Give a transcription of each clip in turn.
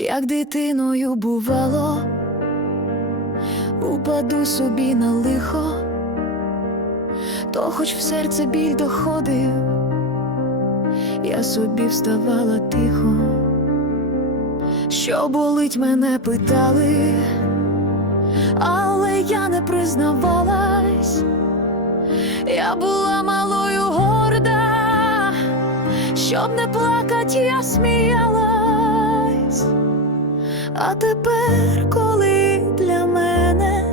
як дитиною бувало, упаду собі на лихо, то хоч в серце біль доходив, я собі вставала тихо, що болить, мене питали, але я не признавалась, я була малою горда, щоб не плакать, я сміялась. А тепер, коли для мене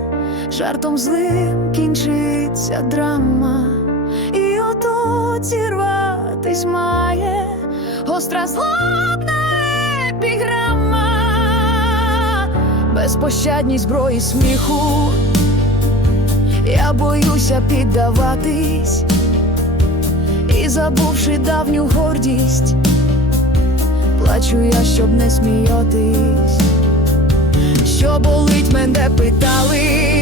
жартом злим кінчиться драма, і ото зірватись має гостра злобна епіграма, безпощадній зброї сміху. Я боюся піддаватись. І забувши давню гордість, плачу я, щоб не сміятись, мене питали,